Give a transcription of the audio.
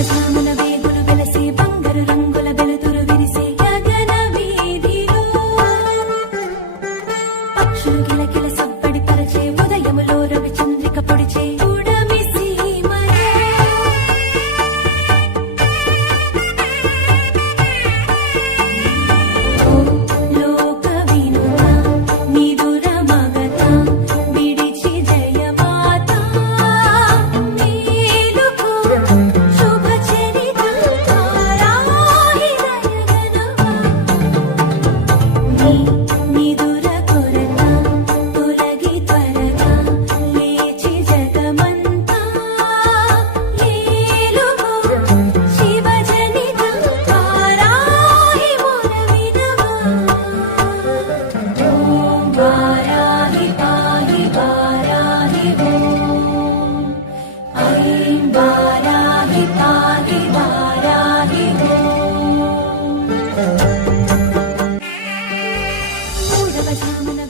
మూడవజామున వేగులు వెలసి బంగారు రంగుల వెలుతురు విరిసే గగన వీధిలో పక్షులు కిలకిల సవ్వడి పరచే ఉదయములో రవి చంద్రిక పొడిచే ఉడమి సీమలో లోక వినుత నిదుర మగత విడిచి జయమాత మేలుకో శుభ చరిత తారాహి దయగనవా నిదుర కొరత తొలగి త్వరగా లేచి జగమంతా ఏలుకో శివ జనిత తారాహి మొర వినవా ఓం వారాహి పాహి వారాహి ఓం ఐం వారాహి పాహి వారాహి ఓం మూడవజామున